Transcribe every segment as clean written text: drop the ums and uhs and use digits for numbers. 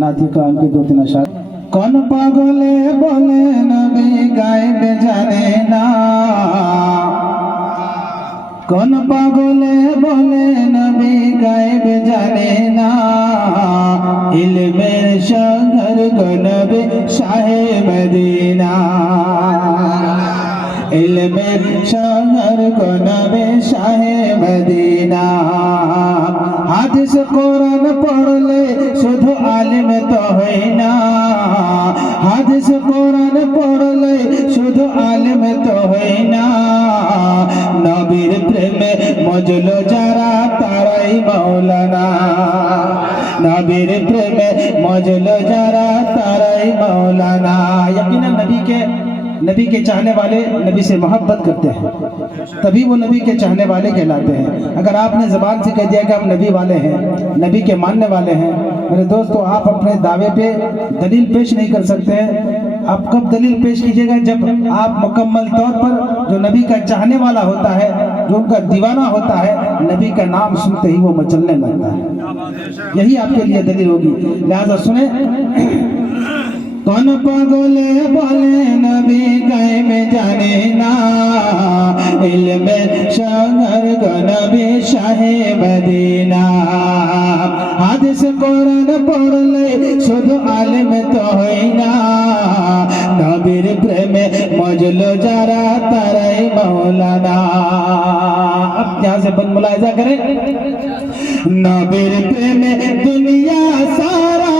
नाती काम के दो तीन अशार कौन पागले बोले नबी गायब जाने ना कौन पागले बोले नबी गायब जाने ना इल्मे शहर को नबी शाहे मदीना इल्मे शहर को नबी शाहे मदीना हादिस कुरान पढ़ ले शुद्ध आलिम तो है ना हादिस कुरान पढ़ ले शुद्ध आलिम तो है ना नबीर प्रेमे मजलो जारा ताराई मौलाना नबीर प्रेमे मजलो जारा ताराई मौलाना। यकीनन नबी के चाहने वाले नबी से मोहब्बत करते हैं तभी वो नबी के चाहने वाले कहलाते हैं। अगर आपने ज़बान से कह दिया कि हम नबी वाले हैं नबी के मानने वाले हैं, मेरे दोस्तों आप अपने दावे पे दलील पेश नहीं कर सकते हैं। आप कब दलील पेश कीजिएगा जब आप मुकम्मल तौर पर जो नबी का चाहने वाला होता है, जो उनका दीवाना होता है, नबी का नाम सुनते ही वो मचलने लगता है। यही आपके लिए दलील होगी। लिहाजा सुने कौन पागले बोले नबी गायब जाने ना इल्मे शहर को नबी शाहे मदीना हादिस कुरान पढ़ ले शुद्ध आलिम तो है ना नबीर प्रेमे मजलो जारा ताराई मौलाना। अब यहाँ से बन मुलाहिजा करें नबीर प्रेमे दुनिया सारा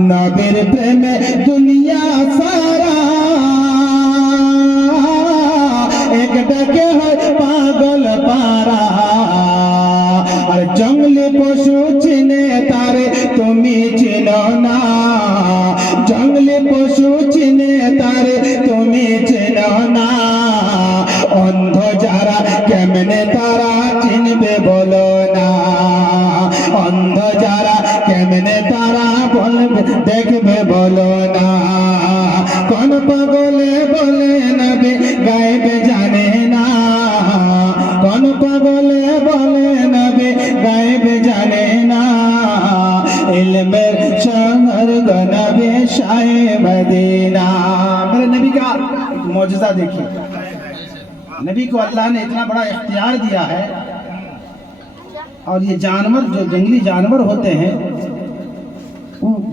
नबीर प्रेमे दुनिया सारा एक डके है पागल पारा और जंगली पशु चिने तारे तुमी चिनो ना जंगली पशु चिने तारे तुमी चिनो ना अंध जारा केमने तारा चिनबे बोलो ना अंध जारा केमने तारा देखबे बोलो ना कौन पागले बोले नबी गायब जाने ना कौन पागले बोले नबी गायब जाने ना इल्मे शहर का नबी शाहे मदीना। मेरे नबी का मौजज़ा देखिए, नबी को अल्लाह ने इतना बड़ा इख्तियार दिया है और ये जानवर जो जंगली जानवर होते हैं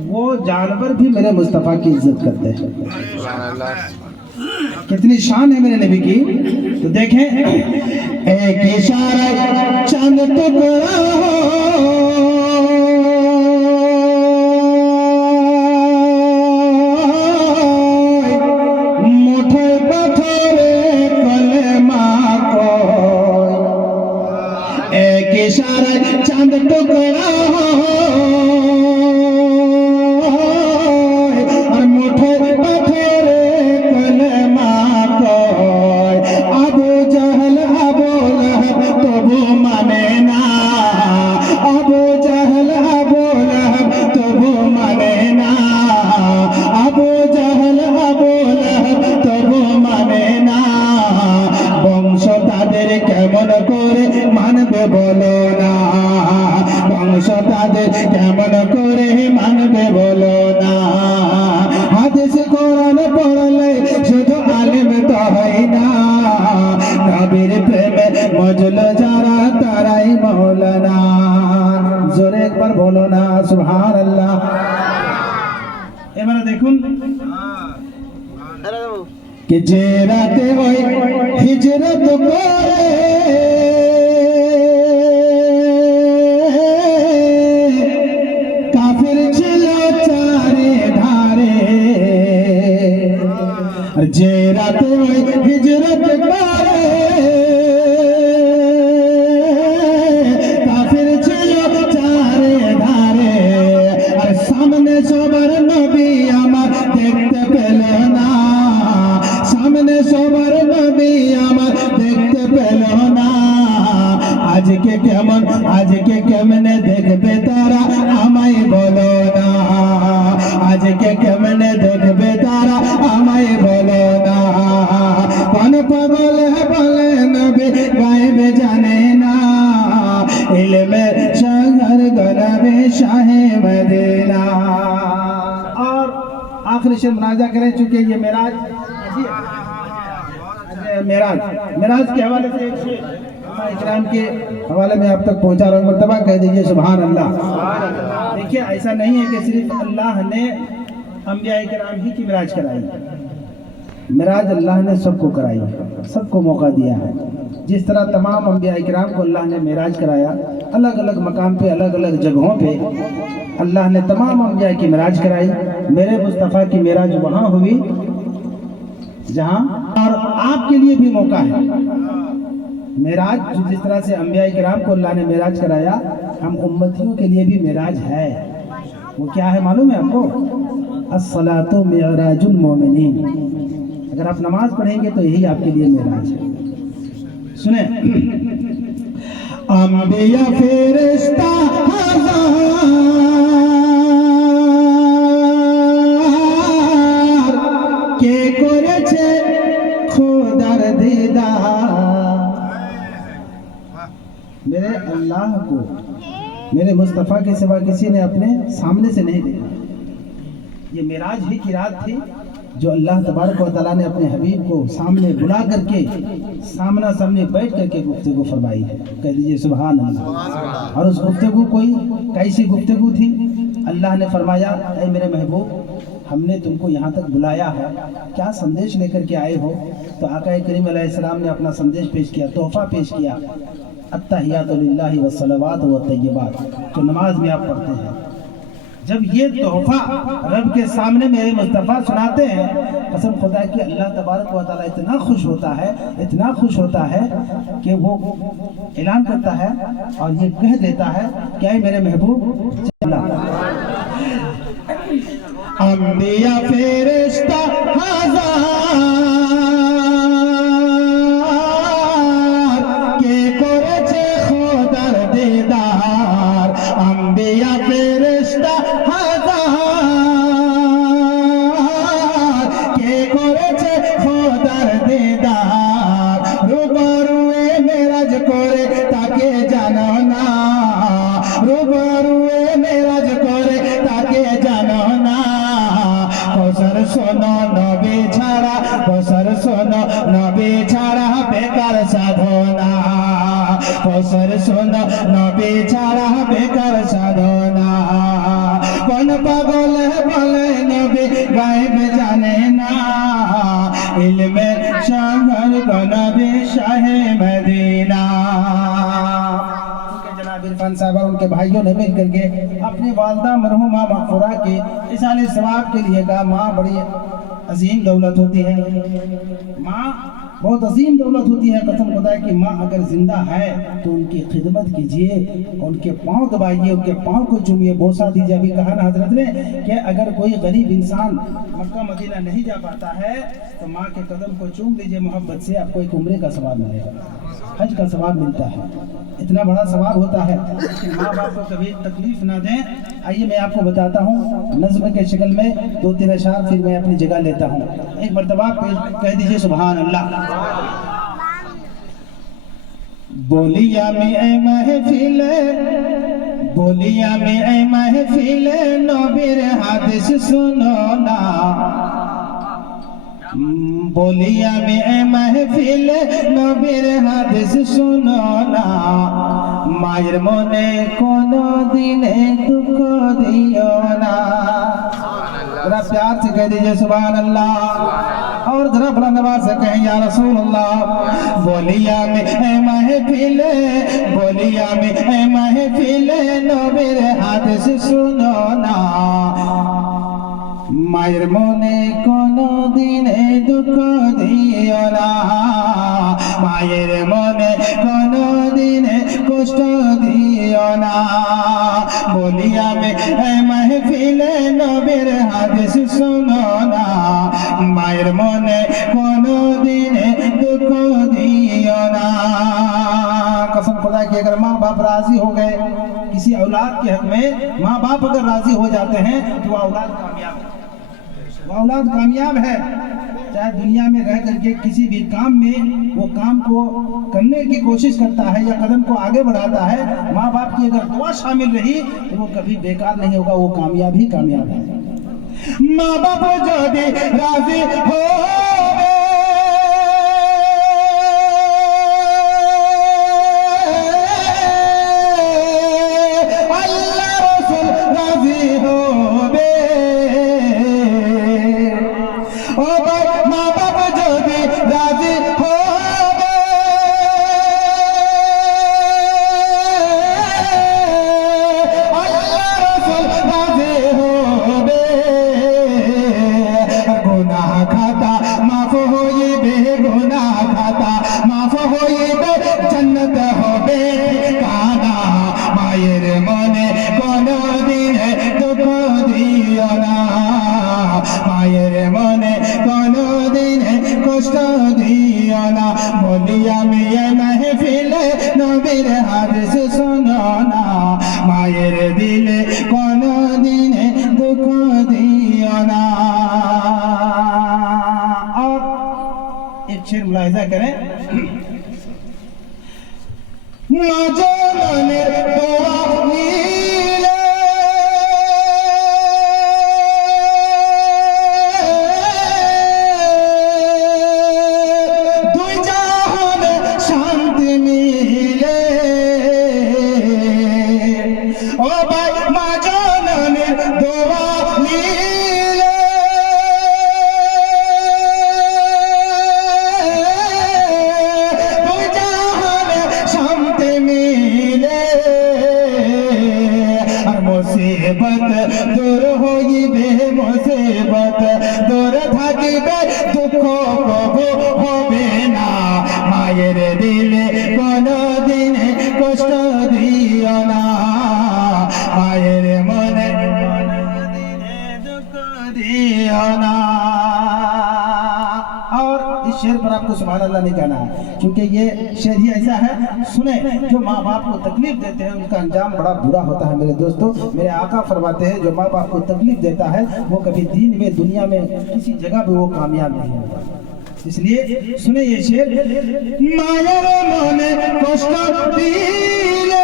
वो जानवर भी मेरे मुस्तफ़ा की इज्जत करते हैं। कितनी शान है मेरे नबी की। तो देखें एक इशारा चंद टुकड़ा मुठे पत्थरे कलमा को एक इशारा चंद टुकड़ा কেমন করে মানবে বলো না বংশ তাদের কেমন করে মানবে বলো না হাদিস কোরআন পড়লে শুধু আলিম তো হয় না নবীর প্রেমে মজলো যারা তারাই মৌলানা। জোরে একবার বলো না সুবহানাল্লাহ। এবারে দেখুন कि जे राते वही हिजरत करे काफिर छिलो चारे धारे जे राते वही हिजरत करे काफिर छिलो चारे धारे और सामने सबर नबी आमार देखते पेलो ना सामने सबर नबी आमार देखते पेलो ना आज के केमने देखबे तारा आमाई बोलो ना आज के केमने देखबे आखिरी शेर मुनाजा करें, चूंकि ये मेराज मेराज के हवाले से एक शेर इकराम के हवाले में आप तक पहुंचा रहा हूँ। मर्तबा कह दीजिए सुभान अल्लाह। देखिए ऐसा नहीं है कि सिर्फ अल्लाह ने अंबिया इकराम ही की मिराज कराई, मिराज अल्लाह ने सबको कराई, सबको मौका दिया है। जिस तरह तमाम अंबिया इकराम को अल्लाह ने मिराज कराया, अलग अलग मकाम पे अलग अलग जगहों पे अल्लाह ने तमाम अंबिया की मिराज कराई। मेरे मुस्तफ़ा की मिराज वहाँ हुई जहाँ, और आपके लिए भी मौका है मेराज। जिस तरह से अंबिया इकराम को अल्लाह ने मेराज कराया, हम उम्मतियों के लिए भी मेराज है। वो क्या है मालूम है आपको? अस्सलातु मिअराजुल मोमिनीन। अगर आप नमाज पढ़ेंगे तो यही आपके लिए मेराज है। सुने, अंबिया फेरिश्ता কে করেছে খোদার दीदार। मेरे अल्लाह को मेरे मुस्तफ़ा के सिवा किसी ने अपने सामने से नहीं देखा। ये मेराज ही की रात थी जो अल्लाह तबारक व तआला ने अपने हबीब को सामने बुला करके सामना सामने बैठ करके गुफ्तगू फरमाई है। कह दीजिए सुभान अल्लाह। और उस गुफ्तगू कोई कैसी गुफ्तगू थी? अल्लाह ने फरमाया, ऐ मेरे महबूब, हमने तुमको यहाँ तक बुलाया है, क्या संदेश लेकर के आए हो? तो आका करीम अलैहिस्सलाम ने अपना संदेश पेश किया, तोहफा पेश किया। अत्तहियातु लिल्लाहि वस्सलावातु वत्तय्यिबात, जो नमाज में आप पढ़ते हैं। जब ये तोहफा रब के सामने मेरे मुस्तफ़ा सुनाते हैं, कसम खुदा की अल्लाह तबारक व तआला इतना खुश होता है, इतना खुश होता है कि वो ऐलान करता है और ये कह देता है, क्या है मेरे महबूब, अंबिया फेरिश्ता हजार के করেছে খোদার दीदार। अंबिया फेरिश्ता করেছে খোদার दीदार। রুবরুয়ে মেরাজ করে তাকে জানো না, রুবরুয়ে মেরাজ করে তাকে জানো না। কসর শোনো নবী ছাড়া, কসর শোনো নবী ছাড়া বেকার সাধনা, কসর শোনো নবী ছাড়া বেকার সাধনা। কোন পাগল বলে নবী গায়েব জানে না, इल्मे शाहर को नबी शाहे मदीना। जनाब इरफान साहब और उनके भाइयों ने मिल करके अपनी वालदा मरहुमा मगफूरा के इसाले सवाब के लिए कहा, माँ बड़ी अजीम दौलत होती है, माँ बहुत अजीम दौलत होती है। कसम खुदा की माँ अगर जिंदा है तो उनकी खिदमत कीजिए, उनके पाँव दबाइए, उनके पाँव को चूमिए, बोसा दीजिए। अभी कहा ना हजरत ने कि अगर कोई गरीब इंसान मक्का मदीना नहीं जा पाता है तो माँ के कदम को चूम लीजिए मोहब्बत से, आपको एक उम्रे का सवाब मिलेगा, हज का सवाब मिलता है। इतना बड़ा सवाब होता है। लेकिन माँ बाप को कभी तकलीफ ना दें। आइए मैं आपको बताता हूँ नज़्म के शक्ल में 2-3 अशार, फिर मैं अपनी जगह लेता हूँ। एक मर्तबा कह दीजिए सुभान अल्लाह। बोलिया में ए महफिल, बोलिया में ए महफिल, नबीर हादिस सुनो ना। बोलिया में ए महफिल, नबीर हादिस सुनो ना। मायर मने कोनो दिने दुख दियो ना। जरा प्यार से कह दीजिए सुभान अल्लाह। और जरा बुलंद आवाज से कहें या रसूल अल्लाह। बोलिया में ए महफिल, बोलिया में ए महफिल, नबीर हादिस सुनो ना। मायर मने कोनो दिने दुख दियो ना, मायर मने कोनो दिने कष्ट दियो ना। बोलिया में ए महफिल, नबीर हादिस सुनो ना। मायर मने कोनो दिने दुख दियो ना। कसम खुदा की अगर माँ बाप राजी हो गए किसी औलाद के हक में, माँ बाप अगर राजी हो जाते हैं तो वह औलाद कामयाब है, वह औलाद कामयाब है। चाहे दुनिया में रह करके किसी भी काम में वो काम को करने की कोशिश करता है या कदम को आगे बढ़ाता है, माँ बाप की अगर दुआ शामिल रही तो वो कभी बेकार नहीं होगा, वो कामयाब ही कामयाब है। মা বাবা যদি রাজি হবে আল্লাহ রাসূল রাজি হবে ও ভাই মা বাবা যদি রাজি হবে আল্লাহ রাসূল রাজি হবে গুনাহ খাতা মাফ হইবে গুনাহ খাতা মাফ হইবে জান্নাত হবে ঠিকানা মায়ের মনে কোনদিন দুঃখ দিও না মায়ের মনে কোনদিন কষ্ট দিও না বলি আমি এ মাহফিলে নবীর হাদিস শোনো না মায়ের দিলে কোনদিন দুঃখ দিও না और एक शेर मुलाहिजा करें नौजवाনের দোয়া নিলে দুই জাহানে শান্তি মিলে ও ভাই মা জননীর দোয়া নিলে দুই জাহানে শান্তি মিলে আর মুসিবত দূর হইবে মুসিবত দূর থাকিবে দুঃখ কবু হবে না মায়ের দিলে কোনদিন কষ্ট দিও না মায়ের মনে কোনদিন দুঃখ दिया ना। और इस शेर पर आपको सुभान अल्लाह नहीं कहना है, क्योंकि ये शेर ही ऐसा है, सुने जो माँ बाप को तकलीफ देते हैं उनका अंजाम बड़ा बुरा होता है। मेरे दोस्तों, मेरे आका फरमाते हैं जो माँ बाप को तकलीफ देता है वो कभी दीन में दुनिया में किसी जगह पे वो कामयाब नहीं होगा। इसलिए सुने ये शेर, मायर मने कष्ट दिले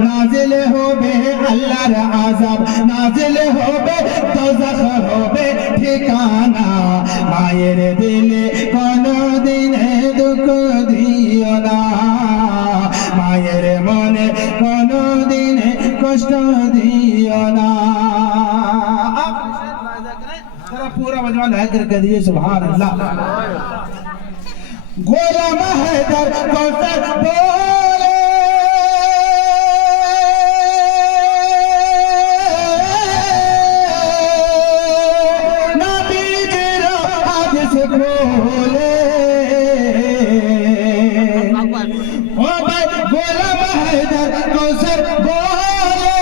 नाजिल होबे अल्लाहर आज़ाब नाजिल होबे दोज़ख होबे ठिकाना मायर दिले कोनो दिन दुख दियो ना मायर मने कोनो दिन कष्ट दियो ना। जरा पूरा मजमा लेकर कह दिए सुभान अल्लाह। गोलाम हैदर कौसर बोले बोले ओ भाई गोलाम हैदर कौसर बोले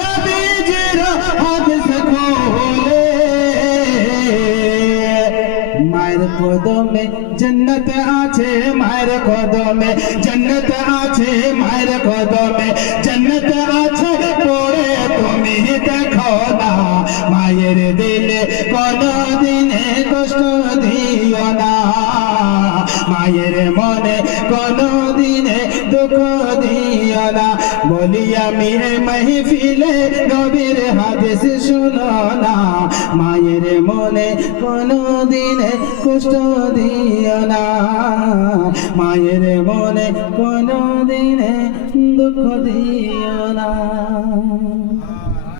नबी जीरा हाथ से खोले मायर कदम में जन्नत आछे मायर कदम में जन्नत आछे मायर कदम में जन्नत आछे पड़े তুমি দেখো না মায়ের দিলে কোনো দিনে কষ্ট দিও না মায়ের মনে কোনো দিনে দুঃখ দিও না বলি আমি এই মাহফিলে নবীর হাদিস শুনো না মায়ের মনে কোনো দিনে কষ্ট দিও না মায়ের মনে কোনো দিনে দুঃখ দিও না।